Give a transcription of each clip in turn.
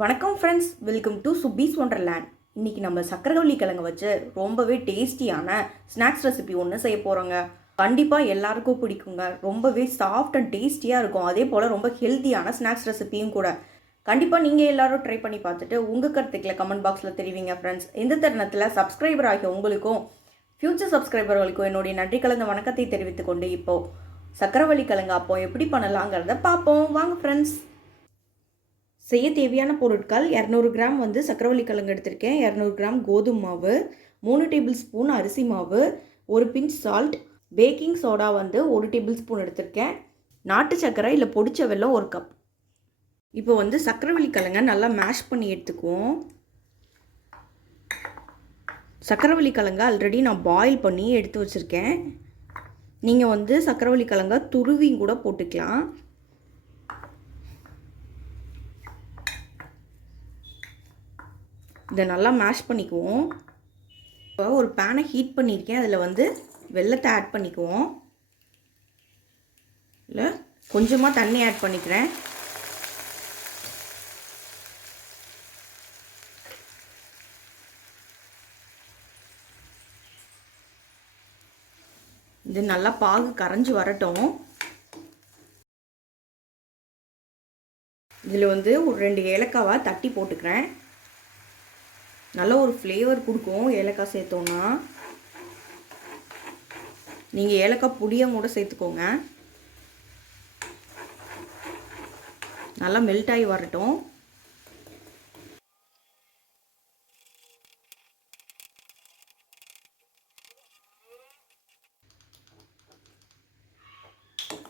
வணக்கம் friends, welcome to சுபீஸ் wonderland. இன்றைக்கி நம்ம சக்கரை வள்ளி கிழங்கு வச்சு ரொம்பவே டேஸ்டியான ஸ்நாக்ஸ் ரெசிபி ஒன்று செய்ய போகிறோங்க. கண்டிப்பாக எல்லாருக்கும் பிடிக்குங்க. ரொம்பவே சாஃப்ட் அண்ட் டேஸ்டியாக இருக்கும். அதே போல் ரொம்ப ஹெல்த்தியான ஸ்நாக்ஸ் ரெசிபியும் கூட. கண்டிப்பாக நீங்கள் எல்லோரும் ட்ரை பண்ணி பார்த்துட்டு உங்கள் கருத்துக்களை கமெண்ட் பாக்ஸில் தெரிவிங்க ஃப்ரெண்ட்ஸ். இந்த தருணத்தில் சப்ஸ்கிரைபர் ஆகிய உங்களுக்கும் ஃப்யூச்சர் சப்ஸ்கிரைபர்களுக்கும் என்னுடைய நன்றி கலந்த வணக்கத்தை தெரிவித்துக்கொண்டு இப்போது சக்கரை வள்ளி கிழங்கு அப்போ எப்படி பண்ணலாங்கிறத பார்ப்போம். வாங்க ஃப்ரெண்ட்ஸ். செய்ய தேவையான பொருட்கள் 200 கிராம் சக்கரை வள்ளி கிழங்கு எடுத்திருக்கேன், 200 கிராம் கோதுமை மாவு, 3 டேபிள் ஸ்பூன் அரிசி மாவு, ஒரு pinch salt, baking soda 1 tablespoon எடுத்திருக்கேன், நாட்டு சக்கரை இல்லை பொடிச்ச வெல்லம் 1 கப். இப்போ சக்கரை வள்ளி கிழங்கை நல்லா மேஷ் பண்ணி எடுத்துக்குவோம். சக்கரை வள்ளி கிழங்கை ஆல்ரெடி நான் பாயில் பண்ணி எடுத்து வச்சுருக்கேன். நீங்கள் சக்கரை வள்ளி கிழங்கை துருவியும் கூட போட்டுக்கலாம். இதை நல்லா மேஷ் பண்ணிக்குவோம். இப்போ ஒரு பேனை ஹீட் பண்ணியிருக்கேன். அதில் வெல்லத்தை ஆட் பண்ணிக்குவோம். இல்லை கொஞ்சமாக தண்ணி ஆட் பண்ணிக்கிறேன். இது நல்லா பாகு கரைஞ்சி வரட்டும். இதில் ஒரு 2 ஏலக்காவை தட்டி போட்டுக்கிறேன். நல்ல ஒரு ஃப்ளேவர் கொடுக்கும் ஏலக்காய் சேர்த்தோன்னா. நீங்கள் ஏலக்காய் பொடியும் கூட சேர்த்துக்கோங்க. நல்லா மெல்ட் ஆகி வரட்டும்.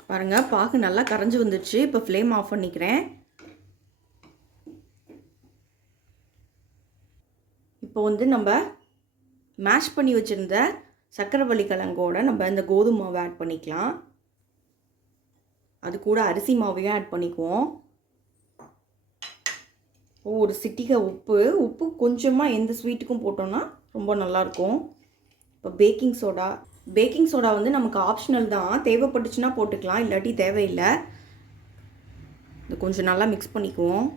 பாருங்கள், பாகு நல்லா கரைஞ்சி வந்துடுச்சு. இப்போ ஃப்ளேம் ஆஃப் பண்ணிக்கிறேன். இப்போ நம்ம மேஷ் பண்ணி வச்சுருந்த சக்கரை வள்ளி கிழங்கோட நம்ம இந்த கோதுமை மாவை ஆட் பண்ணிக்கலாம். அது கூட அரிசி மாவையும் ஆட் பண்ணிக்குவோம். ஒரு சிட்டிகை உப்பு கொஞ்சமாக எந்த ஸ்வீட்டுக்கும் போட்டோன்னா ரொம்ப நல்லாயிருக்கும். இப்போ பேக்கிங் சோடா நமக்கு ஆப்ஷனல் தான். தேவைப்பட்டுச்சுன்னா போட்டுக்கலாம், இல்லாட்டி தேவையில்லை. இது கொஞ்சம் நல்லா மிக்ஸ் பண்ணிக்குவோம்.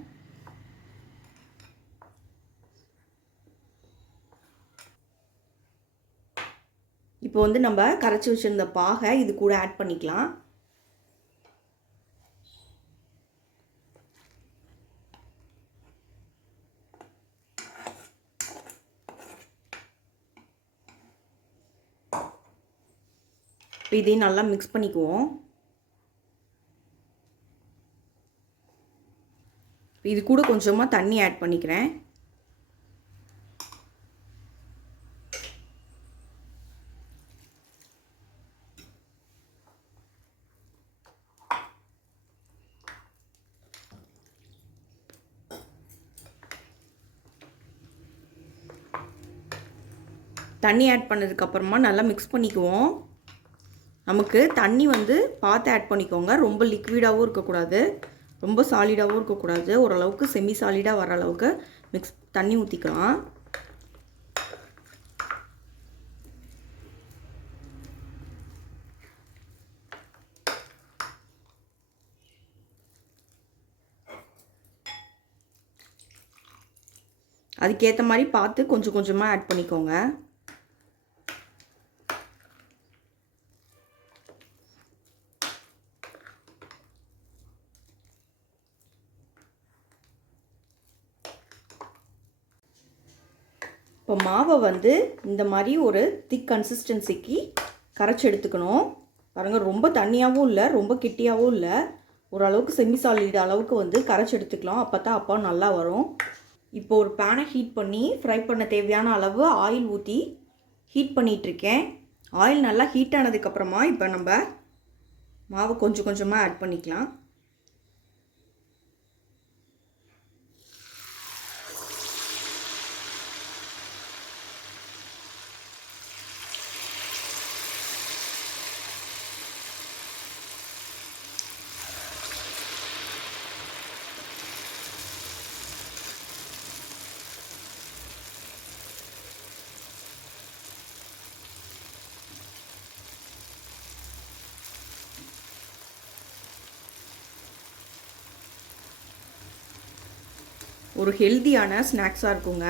இப்போ நம்ம கரைச்சி வச்சுருந்த பாகை இது கூட ஆட் பண்ணிக்கலாம். இதையும் நல்லா மிக்ஸ் பண்ணிக்குவோம். இது கூட கொஞ்சமாக தண்ணி ஆட் பண்ணிக்கிறேன். தண்ணி ஆட் பண்ணதுக்கப்புறமா நல்லா மிக்ஸ் பண்ணிக்குவோம். நமக்கு தண்ணி பார்த்து ஆட் பண்ணிக்கோங்க. ரொம்ப லிக்விடாகவும் இருக்கக்கூடாது, ரொம்ப சாலிடாகவும் இருக்கக்கூடாது. ஓரளவுக்கு செமி சாலிடாக வர அளவுக்கு தண்ணி ஊற்றிக்கலாம். அதுக்கேற்ற மாதிரி பார்த்து கொஞ்சம் கொஞ்சமாக ஆட் பண்ணிக்கோங்க. இப்போ மாவை இந்த மாதிரி ஒரு திக் கன்சிஸ்டன்சிக்கு கரைச்சி எடுத்துக்கணும். பாருங்கள், ரொம்ப தண்ணியாகவும் இல்லை, ரொம்ப கெட்டியாகவும் இல்லை. ஓரளவுக்கு செமி சாலிட் அளவுக்கு கரைச்சி எடுத்துக்கலாம். அப்போ தான் அப்பா நல்லா வரும். இப்போ ஒரு பேனை ஹீட் பண்ணி ஃப்ரை பண்ண தேவையான அளவு ஆயில் ஊற்றி ஹீட் பண்ணிகிட்ருக்கேன். ஆயில் நல்லா ஹீட் ஆனதுக்கப்புறமா இப்போ நம்ம மாவு கொஞ்சம் கொஞ்சமாக ஆட் பண்ணிக்கலாம். ஒரு ஹெல்த்தியான ஸ்நாக்ஸாக இருக்குங்க.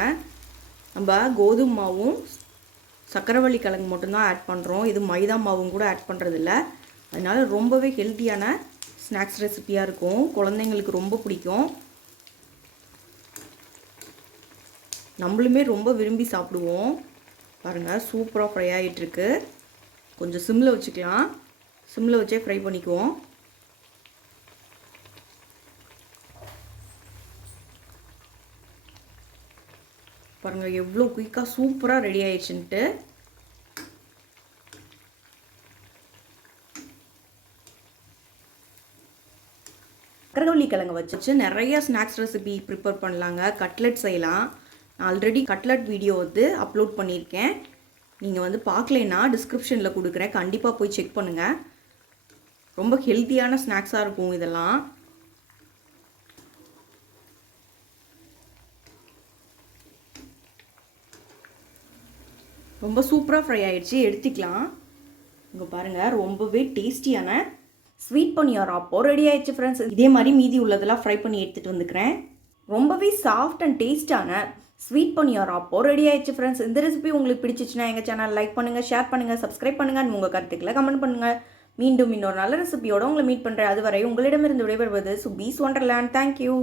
நம்ம கோதுமை மாவும் சக்கரவள்ளி கிழங்கு மட்டும்தான் ஆட் பண்ணுறோம். இது மைதா மாவும் கூட ஆட் பண்ணுறதில்ல. அதனால் ரொம்பவே ஹெல்த்தியான ஸ்நாக்ஸ் ரெசிபியாக இருக்கும். குழந்தைங்களுக்கு ரொம்ப பிடிக்கும். நம்மளுமே ரொம்ப விரும்பி சாப்பிடுவோம். பாருங்கள், சூப்பராக ஃப்ரை ஆகிட்டுருக்கு. கொஞ்சம் சிம்மில் வச்சுக்கலாம். சிம்மில் வச்சே ஃப்ரை பண்ணிக்குவோம். பாருங்கள் எவ்வளோ குயிக்காக சூப்பராக ரெடி ஆயிடுச்சுன்ட்டு. சக்கரவள்ளி கிழங்கு வச்சு நிறைய ஸ்நாக்ஸ் ரெசிபி ப்ரிப்பேர் பண்ணலாங்க. கட்லெட் செய்யலாம். நான் ஆல்ரெடி கட்லெட் வீடியோ அப்லோட் பண்ணியிருக்கேன். நீங்கள் பார்க்கலைன்னா டிஸ்கிரிப்ஷனில் கொடுக்குறேன், கண்டிப்பாக போய் செக் பண்ணுங்கள். ரொம்ப ஹெல்த்தியான ஸ்நாக்ஸாக இருக்கும் இதெல்லாம். ரொம்ப சூப்பராக ஃப்ரை ஆகிடுச்சு, எடுத்துக்கலாம். இங்கே பாருங்கள், ரொம்பவே டேஸ்டியான ஸ்வீட் பனியாரம் அப்போ ரெடி ஆகிடுச்சு ஃப்ரெண்ட்ஸ். இதே மாதிரி மீதி உள்ளதெல்லாம் ஃப்ரை பண்ணி எடுத்துகிட்டு வந்துக்கிறேன். ரொம்பவே சாஃப்ட் அண்ட் டேஸ்டான ஸ்வீட் பனியாரம் அப்போ ரெடி ஆகிடுச்சு ஃப்ரெண்ட்ஸ். இந்த ரெசிபி உங்களுக்கு பிடிச்சிச்சுன்னா எங்கள் சேனல் லைக் பண்ணுங்கள், ஷேர் பண்ணுங்கள், சப்ஸ்கிரைப் பண்ணுங்கள். உங்கள் கருத்துக்களை கமெண்ட் பண்ணுங்கள். மீண்டும் இன்னொரு நல்ல ரெசிபியோடு உங்களை மீட் பண்ணுறேன். அதுவரை உங்களிடமிருந்து விடைபெறுவது சுபீஸ் ஒண்டர்லேண்ட். தேங்க்யூ.